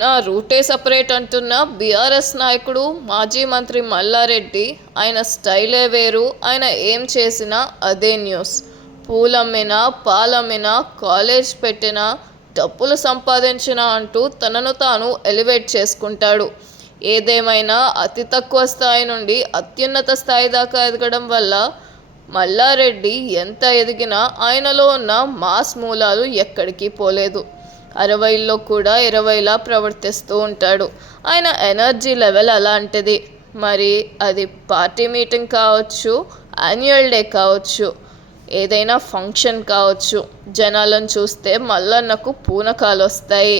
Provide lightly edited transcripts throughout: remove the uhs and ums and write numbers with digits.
నా రూటే సపరేట్ అంటున్న బీఆర్ఎస్ నాయకుడు మాజీ మంత్రి మల్లారెడ్డి ఆయన స్టైలే వేరు. ఆయన ఏం చేసినా అదే న్యూస్. పూలమ్మినా, పాలమ్మినా, కాలేజ్ పెట్టినా, డబ్బులు సంపాదించినా అంటూ తనను తాను ఎలివేట్ చేసుకుంటాడు. ఏదేమైనా అతి తక్కువ స్థాయి నుండి అత్యున్నత స్థాయి దాకా ఎదగడం వల్ల మల్లారెడ్డి ఎంత ఎదిగినా ఆయనలో ఉన్న మాస్ మూలాలు ఎక్కడికి పోలేదు. 60లో కూడా 20లా ప్రవర్తిస్తూ ఉంటాడు. ఆయన ఎనర్జీ లెవెల్ అలాంటిది. మరి అది పార్టీ మీటింగ్ కావచ్చు, యాన్యువల్ డే కావచ్చు, ఏదైనా ఫంక్షన్ కావచ్చు, జనాలను చూస్తే మల్లన్నకు పూనకాలు వస్తాయి.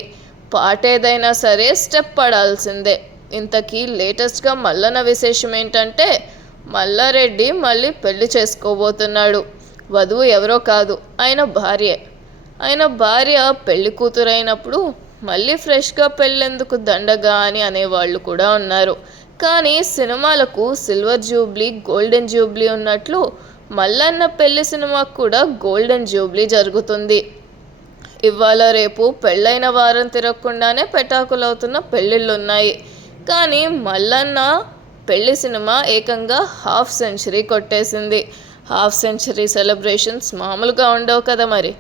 పాట ఏదైనా సరే స్టెప్ పడాల్సిందే. ఇంతకీ లేటెస్ట్గా మల్లన్న విశేషం ఏంటంటే మల్లారెడ్డి మళ్ళీ పెళ్లి చేసుకోబోతున్నాడు. వధువు ఎవరో కాదు, ఆయన భార్య పెళ్లి కూతురైనప్పుడు మళ్ళీ ఫ్రెష్గా పెళ్ళెందుకు దండగా అని అనేవాళ్ళు కూడా ఉన్నారు. కానీ సినిమాలకు సిల్వర్ జూబ్లీ, గోల్డెన్ జూబ్లీ ఉన్నట్లు మల్లన్న పెళ్లి సినిమాకు కూడా గోల్డెన్ జూబ్లీ జరుగుతుంది. ఇవాళ రేపు పెళ్ళైన వారం తిరగకుండానే పెటాకులవుతున్న పెళ్ళిళ్ళున్నాయి. కానీ మల్లన్న పెళ్లి సినిమా ఏకంగా హాఫ్ సెంచరీ కొట్టేసింది. హాఫ్ సెంచరీ సెలబ్రేషన్స్ మామూలుగా ఉండవు కదా మరి.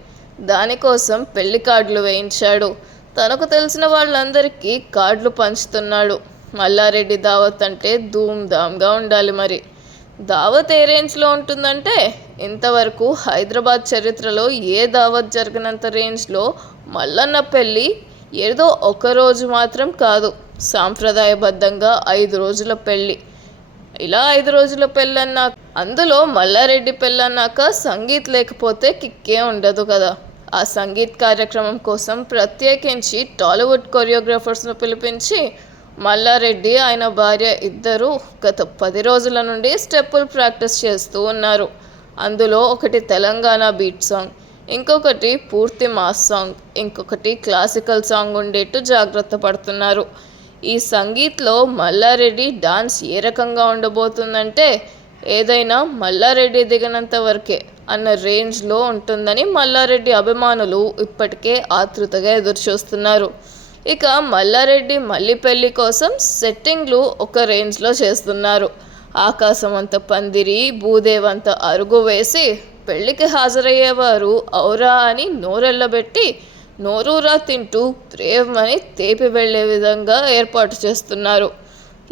దానికోసం పెళ్లి కార్డులు వేయించాడు. తనకు తెలిసిన వాళ్ళందరికీ కార్డులు పంచుతున్నాడు. మల్లారెడ్డి దావత్ అంటే ధూమ్ధామ్గా ఉండాలి మరి. దావత్ ఏ రేంజ్లో ఉంటుందంటే ఇంతవరకు హైదరాబాద్ చరిత్రలో ఏ దావత్ జరిగినంత రేంజ్లో మల్లన్న పెళ్ళి ఏదో ఒకరోజు మాత్రం కాదు, సాంప్రదాయబద్ధంగా 5 రోజుల పెళ్ళి. ఇలా 5 రోజుల పెళ్ళన్నాక అందులో మల్లారెడ్డి పెళ్ళన్నాక సంగీత్ లేకపోతే కిక్కే ఉండదు కదా. ఆ సంగీత్ కార్యక్రమం కోసం ప్రత్యేకించి టాలీవుడ్ కొరియోగ్రాఫర్స్ను పిలిపించి మల్లారెడ్డి ఆయన భార్య ఇద్దరూ గత 10 రోజుల నుండి స్టెప్పులు ప్రాక్టీస్ చేస్తూ ఉన్నారు. అందులో ఒకటి తెలంగాణ బీట్ సాంగ్, ఇంకొకటి పూర్తి మాస్ సాంగ్, ఇంకొకటి క్లాసికల్ సాంగ్ ఉండేట్టు జాగ్రత్త పడుతున్నారు. ఈ సంగీత్లో మల్లారెడ్డి డాన్స్ ఏ రకంగా ఉండబోతుందంటే ఏదైనా మల్లారెడ్డి దిగినంత వరకే అన్న రేంజ్లో ఉంటుందని మల్లారెడ్డి అభిమానులు ఇప్పటికే ఆతృతగా ఎదురుచూస్తున్నారు. ఇక మల్లారెడ్డి మళ్ళీ పెళ్లి కోసం సెట్టింగ్లు ఒక రేంజ్లో చేస్తున్నారు. ఆకాశం అంత పందిరి, భూదేవంత అరుగు వేసి పెళ్లికి హాజరయ్యేవారు ఔరా అని నోరెళ్ళబెట్టి నోరూరా తింటూ ప్రేమని తేపి వెళ్లే విధంగా ఏర్పాటు చేస్తున్నారు.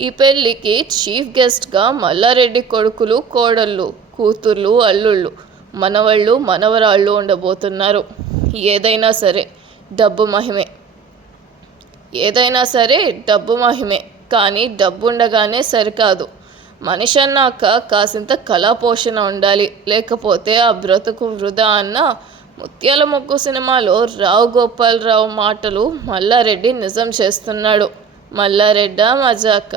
ఈ పెళ్లికి చీఫ్ గెస్ట్గా మల్లారెడ్డి కొడుకులు, కోడళ్ళు, కూతుర్లు, అల్లుళ్ళు, మనవళ్ళు, మనవరాళ్ళు ఉండబోతున్నారు. ఏదైనా సరే డబ్బు మహిమే. కానీ డబ్బు ఉండగానే సరికాదు. మనిషి అన్నాక కాసింత కళాపోషణ ఉండాలి. లేకపోతే ఆ బ్రతుకు వృధా అన్న ముత్యాల ముగ్గు సినిమాలో రావు గోపాలరావు మాటలు మల్లారెడ్డి నిజం చేస్తున్నాడు. మల్లారెడ్డా మజాక.